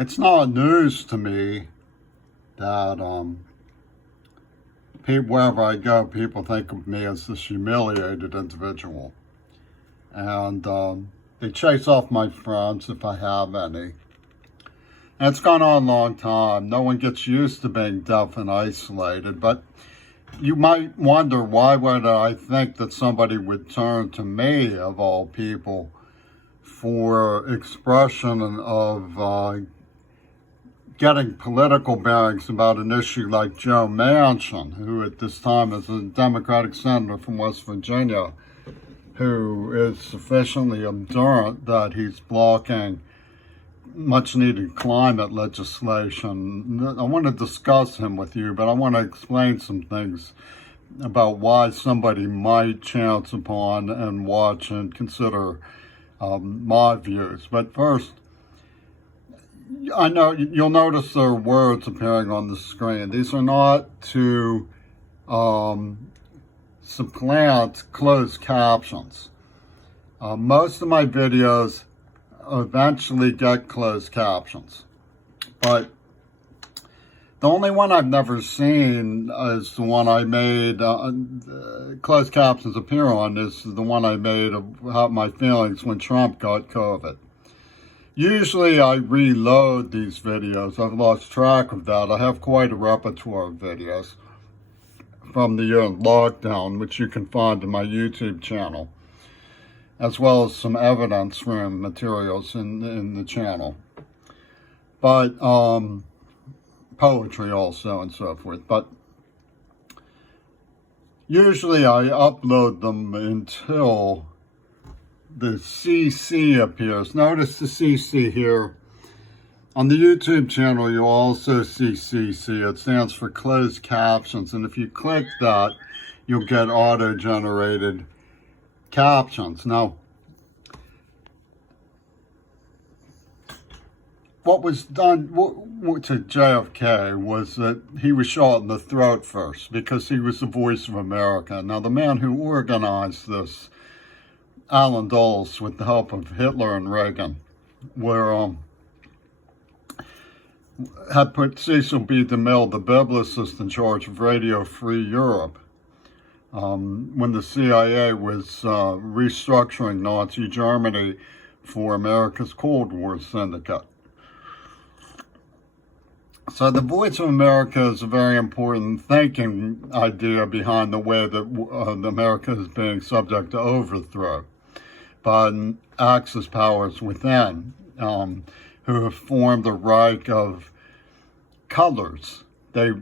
It's not news to me that wherever I go, people think of me as this humiliated individual. And they chase off my friends if I have any. And it's gone on a long time. No one gets used to being deaf and isolated, but you might wonder, why would I think that somebody would turn to me, of all people, for expression of getting political bearings about an issue like Joe Manshin, who at this time is a Democratic senator from West Virginia, who is sufficiently obdurate that he's blocking much needed climate legislation. I want to discuss him with you, but I want to explain some things about why somebody might chance upon and watch and consider my views. But first, I know you'll notice there are words appearing on the screen. These are not to supplant closed captions. Most of my videos eventually get closed captions, but the only one I've never seen is the one I made, closed captions appear on, is the one I made about my feelings when Trump got COVID. Usually I reload these videos. I've lost track of that. I have quite a repertoire of videos from the year lockdown, which you can find in my YouTube channel, as well as some evidence room materials in the channel. But poetry also and so forth. But usually I upload them until the CC appears. Notice the CC here. On the YouTube channel, you'll also see CC. It stands for closed captions. And if you click that, you'll get auto-generated captions. Now, what was done to JFK was that he was shot in the throat first because he was the voice of America. Now, the man who organized this, Alan Dulles, with the help of Hitler and Reagan, had put Cecil B. DeMille, the biblicist, in charge of Radio Free Europe when the CIA was restructuring Nazi Germany for America's Cold War syndicate. So the voice of America is a very important thinking idea behind the way that America is being subject to overthrow by Axis powers within, who have formed a Reich of colors. They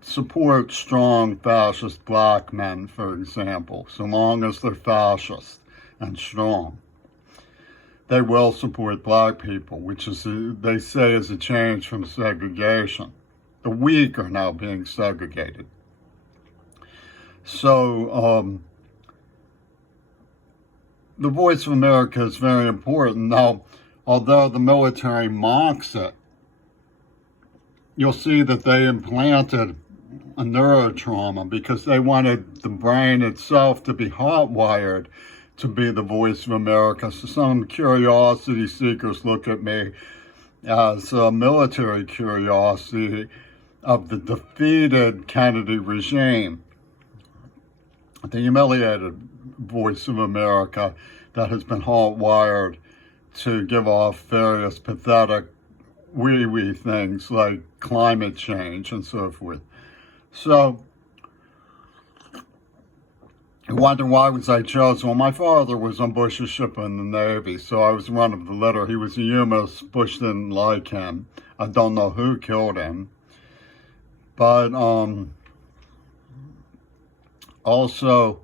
support strong fascist black men, for example, so long as they're fascist and strong. They will support black people, which is, they say, is a change from segregation. The weak are now being segregated. So, the voice of America is very important. Now, although the military mocks it, you'll see that they implanted a neurotrauma because they wanted the brain itself to be hot-wired to be the voice of America. So some curiosity seekers look at me as a military curiosity of the defeated Kennedy regime, the humiliated voice of America that has been hot-wired to give off various pathetic wee-wee things like climate change and so forth. So, I wonder, why was I chosen? Well, my father was on Bush's ship in the Navy, so I was one of the litter. He was a humanist. Bush didn't like him. I don't know who killed him. But also,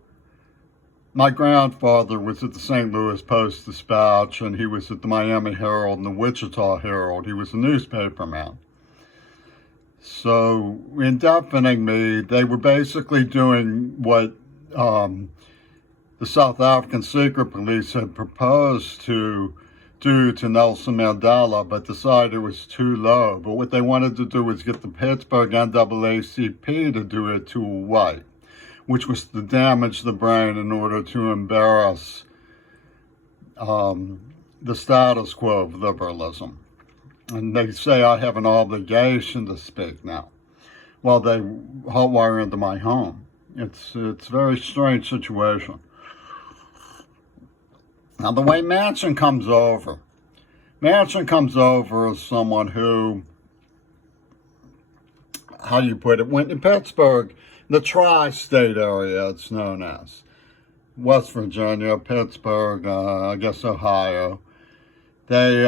my grandfather was at the St. Louis Post-Dispatch, and he was at the Miami Herald and the Wichita Herald. He was a newspaperman. So, in deafening me, they were basically doing what the South African secret police had proposed to do to Nelson Mandela, but decided it was too low. But what they wanted to do was get the Pittsburgh NAACP to do it to a white, which was to damage the brain in order to embarrass the status quo of liberalism. And they say I have an obligation to speak now. Well, they hotwire into my home. It's a very strange situation. Now, the way Manshin comes over as someone who, how do you put it, went to Pittsburgh, the tri-state area it's known as. West Virginia, Pittsburgh, I guess Ohio. They,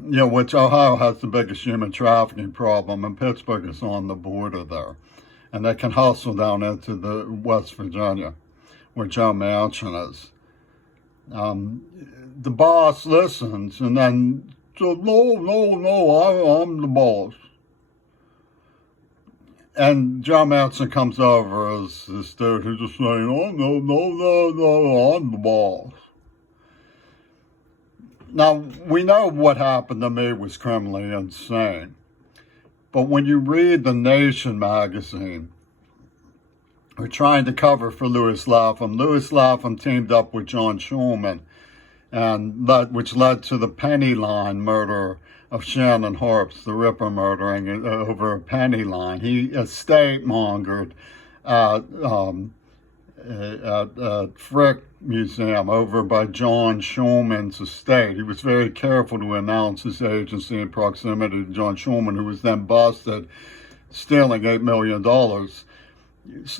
which Ohio has the biggest human trafficking problem, and Pittsburgh is on the border there. And they can hustle down into the West Virginia, where Joe Manchin is. The boss listens and then says, no, I'm the boss. And Joe Manshin comes over as this dude who's just saying, oh, no, I'm the boss. Now, we know what happened to me was criminally insane. But when you read The Nation magazine, we're trying to cover for Louis Lapham. Louis Lapham teamed up with John Schulman, which led to the penny line murder of Shannon Harps, the Ripper murdering over a penny line. He estate mongered at Frick Museum over by John Schulman's estate. He was very careful to announce his agency in proximity to John Schulman, who was then busted stealing $8 million.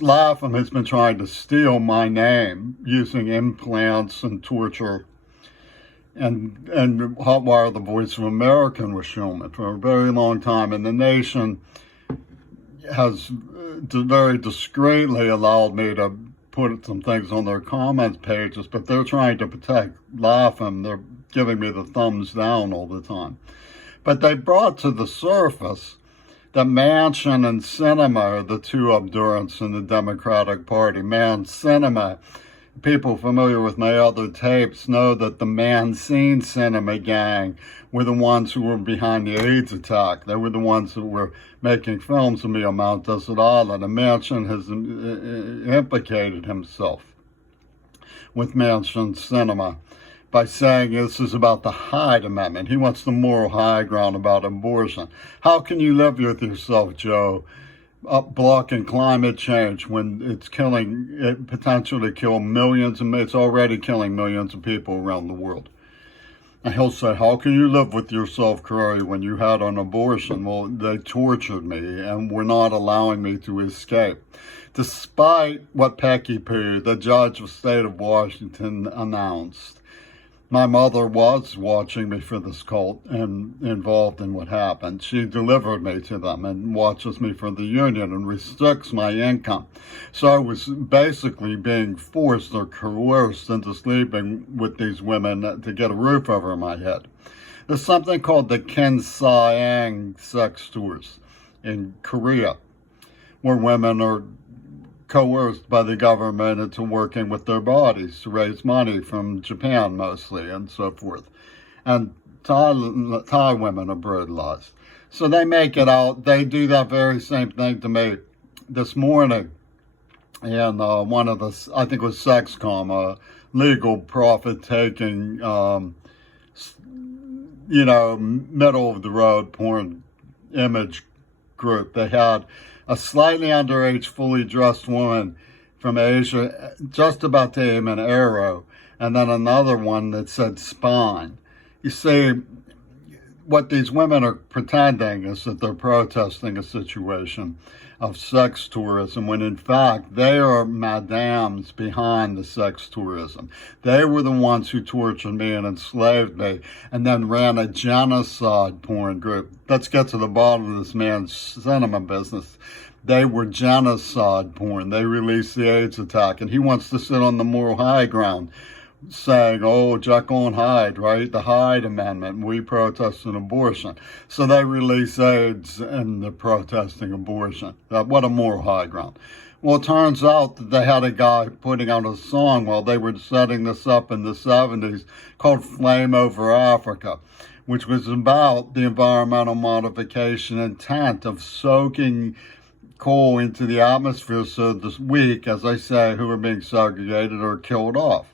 Lapham has been trying to steal my name using implants and torture and hotwire the Voice of America with Schulman for a very long time. And The Nation has very discreetly allowed me to put some things on their comments pages, but they're trying to protect Lapham. They're giving me the thumbs down all the time. But they brought to the surface that Manchin and Sinema are the two obdurants in the Democratic Party. Sinema, people familiar with my other tapes know that the Manshin Sinema gang were the ones who were behind the AIDS attack. They were the ones who were making films of me on Mount Desert Island, and Manchin has implicated himself with Manshin Sinema by saying this is about the Hyde Amendment. He wants the moral high ground about abortion. How can you live with yourself, Joe, blocking climate change when it's potential to kill millions, and it's already killing millions of people around the world? And he'll say, how can you live with yourself, Curry, when you had an abortion? Well, they tortured me and were not allowing me to escape. Despite what Pecky Poo, the judge of the state of Washington, announced, my mother was watching me for this cult and involved in what happened. She delivered me to them and watches me for the union and restricts my income. So I was basically being forced or coerced into sleeping with these women to get a roof over my head. There's something called the Kinsaeng sex tours in Korea, where women are coerced by the government into working with their bodies to raise money from Japan mostly and so forth. And Thai women are brutalized. So they make it out. They do that very same thing to me this morning in one of the, I think it was Sexcom, a legal profit-taking, middle-of-the-road porn image group. They had a slightly underage, fully dressed woman from Asia just about to aim an arrow, and then another one that said spine. You see, what these women are pretending is that they're protesting a situation of sex tourism, when in fact they are madams behind the sex tourism. They were the ones who tortured me and enslaved me and then ran a genocide porn group. Let's get to the bottom of this man's cinema business. They were genocide porn. They released the AIDS attack, and he wants to sit on the moral high ground saying, oh, Jekyll and Hyde, right? The Hyde Amendment. We protest an abortion. So they release AIDS and they're protesting abortion. What a moral high ground. Well, it turns out that they had a guy putting out a song while they were setting this up in the 70s called Flame Over Africa, which was about the environmental modification intent of soaking coal into the atmosphere so this week, as I say, who are being segregated or killed off.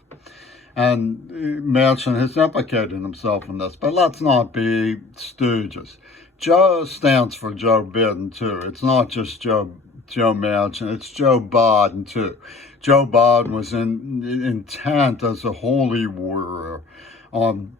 And Manshin has implicated himself in this. But let's not be stooges. Joe stands for Joe Biden, too. It's not just Joe Manchin. It's Joe Biden, too. Joe Biden was intent as a holy warrior on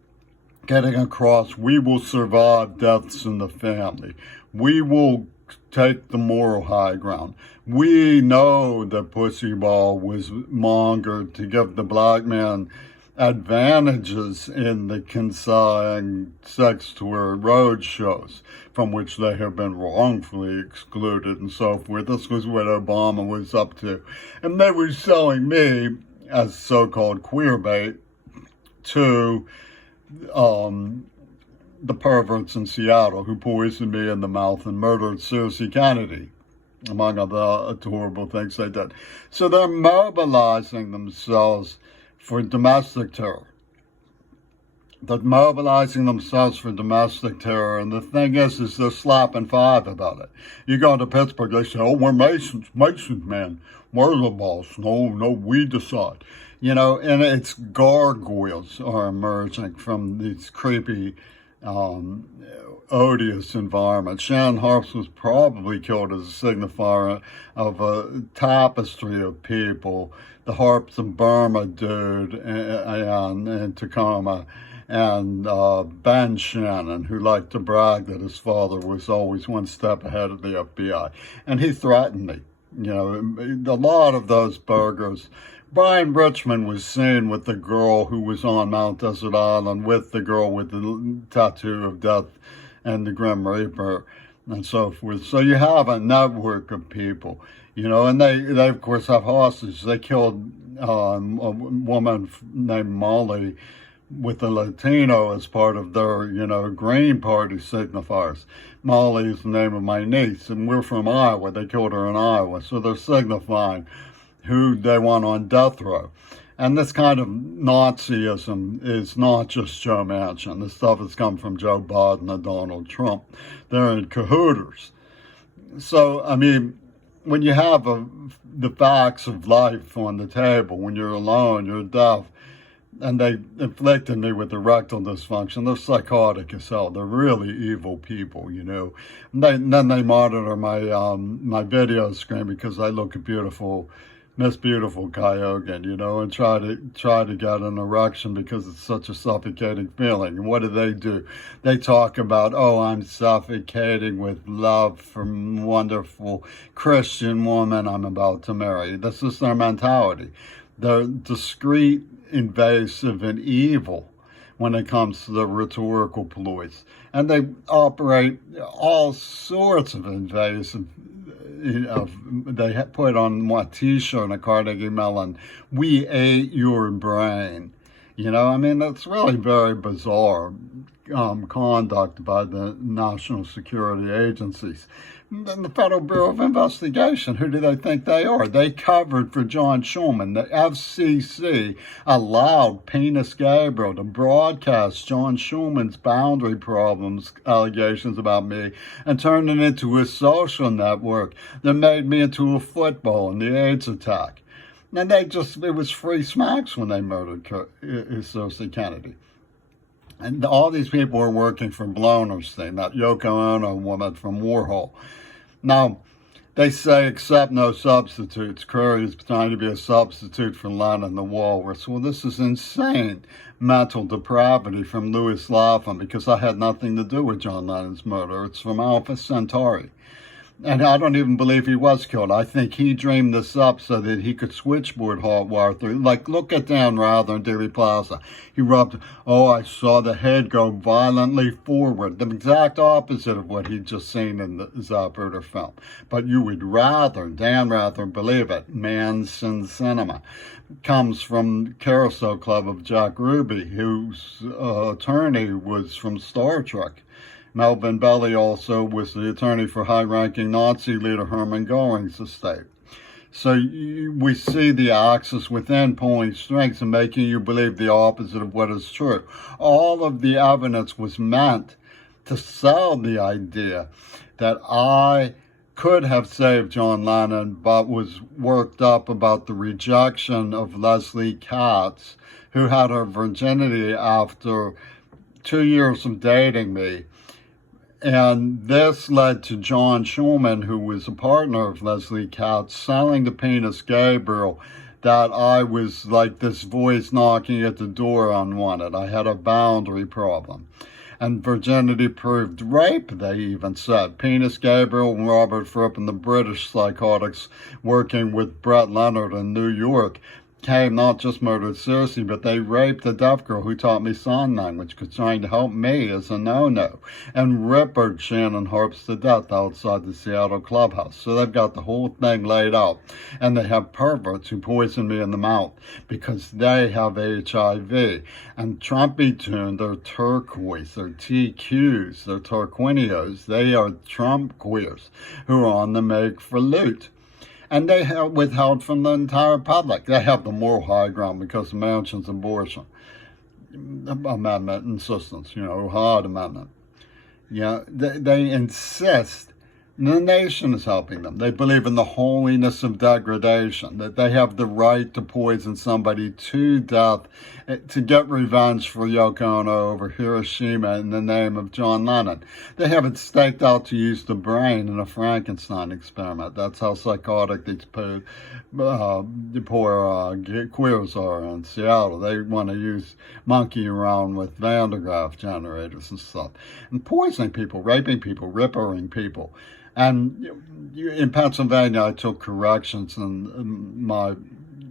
getting across, we will survive deaths in the family. We will take the moral high ground. We know that Pussy Ball was mongered to give the black man advantages in the consigned sex tour road shows, from which they have been wrongfully excluded and so forth. This was what Obama was up to. And they were selling me as so-called queer bait to the perverts in Seattle who poisoned me in the mouth and murdered Susie Kennedy, among other horrible things they did. So they're mobilizing themselves for domestic terror. They're mobilizing themselves for domestic terror, and the thing is they're slapping five about it. You go to Pittsburgh, they say, oh, we're Masons, man. We're the boss. No, we decide. You know, and it's gargoyles are emerging from these creepy, odious environments. Shannon Harps was probably killed as a signifier of a tapestry of people. The Harps of Burma dude and Tacoma, and Ben Shannon, who liked to brag that his father was always one step ahead of the FBI. And he threatened me. You know, a lot of those burgers. Brian Richmond was seen with the girl who was on Mount Desert Island with the girl with the tattoo of death and the Grim Reaper and so forth. So you have a network of people, you know, and they of course have hostages. They killed a woman named Molly with a Latino as part of their, you know, Green Party signifiers. Molly is the name of my niece, and we're from Iowa. They killed her in Iowa, so they're signifying who they want on death row. And this kind of Nazism is not just Joe Manchin. This stuff has come from Joe Biden and Donald Trump. They're in cahooters. So, I mean, when you have the facts of life on the table, when you're alone, you're deaf, and they inflicted me with erectile dysfunction. They're psychotic as hell. They're really evil people, you know. And then they monitor my my video screen because I look at beautiful Miss Beautiful Kyogan, you know, and try to get an erection because it's such a suffocating feeling. And what do? They talk about, oh, I'm suffocating with love from wonderful Christian woman I'm about to marry. This is their mentality. They're discreet, invasive, and evil when it comes to the rhetorical ploys. And they operate all sorts of invasive, you know, they put on what T-shirt and a Carnegie Mellon, we ate your brain. You know, I mean, it's really very bizarre conduct by the national security agencies. And the Federal Bureau of Investigation, who do they think they are? They covered for John Schulman. The FCC allowed Penis Gabriel to broadcast John Schulman's boundary problems, allegations about me, and turned it into a social network that made me into a football in the AIDS attack. And it was free smacks when they murdered Susie Kennedy. And all these people were working for Blonerstein, that Yoko Ono woman from Warhol. Now, they say accept no substitutes. Curry is trying to be a substitute for Lennon the Walrus. Well, this is insane mental depravity from Louis Lapham, because I had nothing to do with John Lennon's murder. It's from Alpha Centauri. And I don't even believe he was killed. I think he dreamed this up so that he could switchboard hot wire through. Like, look at Dan Rather in Dealey Plaza. He rubbed, oh, I saw the head go violently forward. The exact opposite of what he'd just seen in the Zapruder film. But you would rather, Dan Rather, believe it, Manshin Cinema comes from Carousel Club of Jack Ruby, whose attorney was from Star Trek. Melvin Belly also was the attorney for high-ranking Nazi leader Hermann Goring's estate. So we see the axis within pulling strings and making you believe the opposite of what is true. All of the evidence was meant to sell the idea that I could have saved John Lennon, but was worked up about the rejection of Leslie Katz, who had her virginity after 2 years of dating me. And this led to John Schulman, who was a partner of Leslie Katz, selling to Penis Gabriel that I was like this voice knocking at the door unwanted. I had a boundary problem. And virginity proved rape, they even said. Penis Gabriel and Robert Fripp and the British psychotics working with Brett Leonard in New York came not just murdered seriously, but they raped a deaf girl who taught me sign language because trying to help me is a no-no. And rippered Shannon Harps to death outside the Seattle clubhouse. So they've got the whole thing laid out. And they have perverts who poison me in the mouth because they have HIV. And Trumpy tuned, they're turquoise, they're TQs, they're Tarquinios. They are Trump queers who are on the make for loot. And they have withheld from the entire public. They have the moral high ground because of Manshin's abortion amendment insistence, hard amendment. They insist the nation is helping them. They believe in the holiness of degradation, that they have the right to poison somebody to death to get revenge for Yoko Ono over Hiroshima in the name of John Lennon. They have it staked out to use the brain in a Frankenstein experiment. That's how psychotic these poor queers are in Seattle. They want to use monkey around with Van de Graaff generators and stuff. And poisoning people, raping people, rippering people. And in Pennsylvania, I took corrections, and my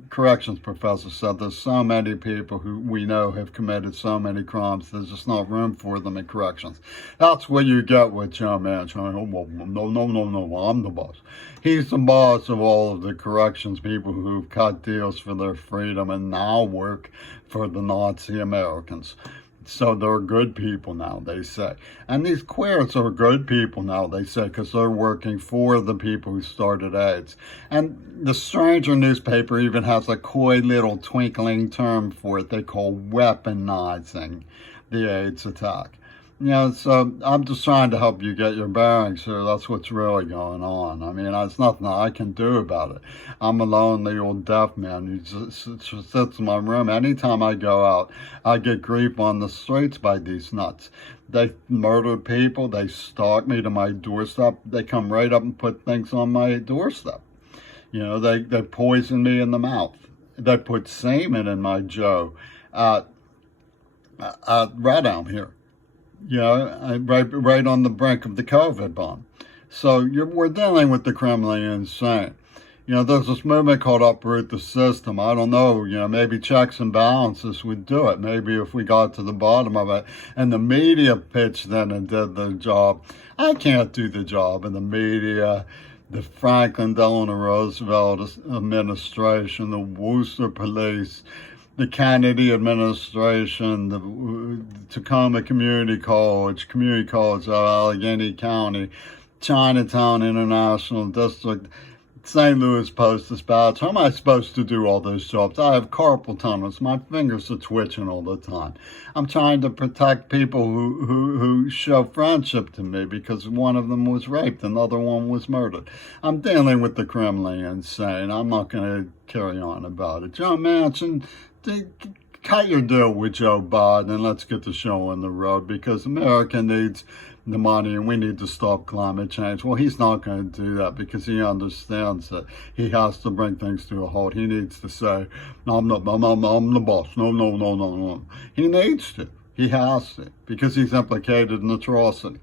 corrections professor said there's so many people who we know have committed so many crimes, there's just not room for them in corrections. That's what you get with Joe Manchin. Oh, well, no, I'm the boss. He's the boss of all of the corrections people who've cut deals for their freedom and now work for the Nazi Americans. So they're good people now, they say. And these queers are good people now, they say, because they're working for the people who started AIDS. And the Stranger newspaper even has a coy little twinkling term for it they call weaponizing the AIDS attack. So I'm just trying to help you get your bearings here. That's what's really going on. I mean, there's nothing I can do about it. I'm a lonely old deaf man who just sits in my room. Anytime I go out, I get grief on the streets by these nuts. They murdered people. They stalk me to my doorstep. They come right up and put things on my doorstep. They poison me in the mouth. They put semen in my Joe at Red Elm here. Right on the brink of the COVID bomb. So we're dealing with the criminally insane. There's this movement called Uproot the System. I don't know, maybe checks and balances would do it. Maybe if we got to the bottom of it and the media pitched in and did the job. I can't do the job in the media. The Franklin Delano Roosevelt administration, the Worcester police, the Kennedy administration, the Tacoma Community College of Allegheny County, Chinatown International District, St. Louis Post-Dispatch. How am I supposed to do all those jobs? I have carpal tunnels. My fingers are twitching all the time. I'm trying to protect people who show friendship to me because one of them was raped, another one was murdered. I'm dealing with the criminally insane. I'm not going to carry on about it. Joe Manchin, cut your deal with Joe Biden and let's get the show on the road because America needs the money and we need to stop climate change. Well, he's not going to do that because he understands that he has to bring things to a halt. He needs to say, I'm the boss. No. He needs to. He has to because he's implicated in atrocity.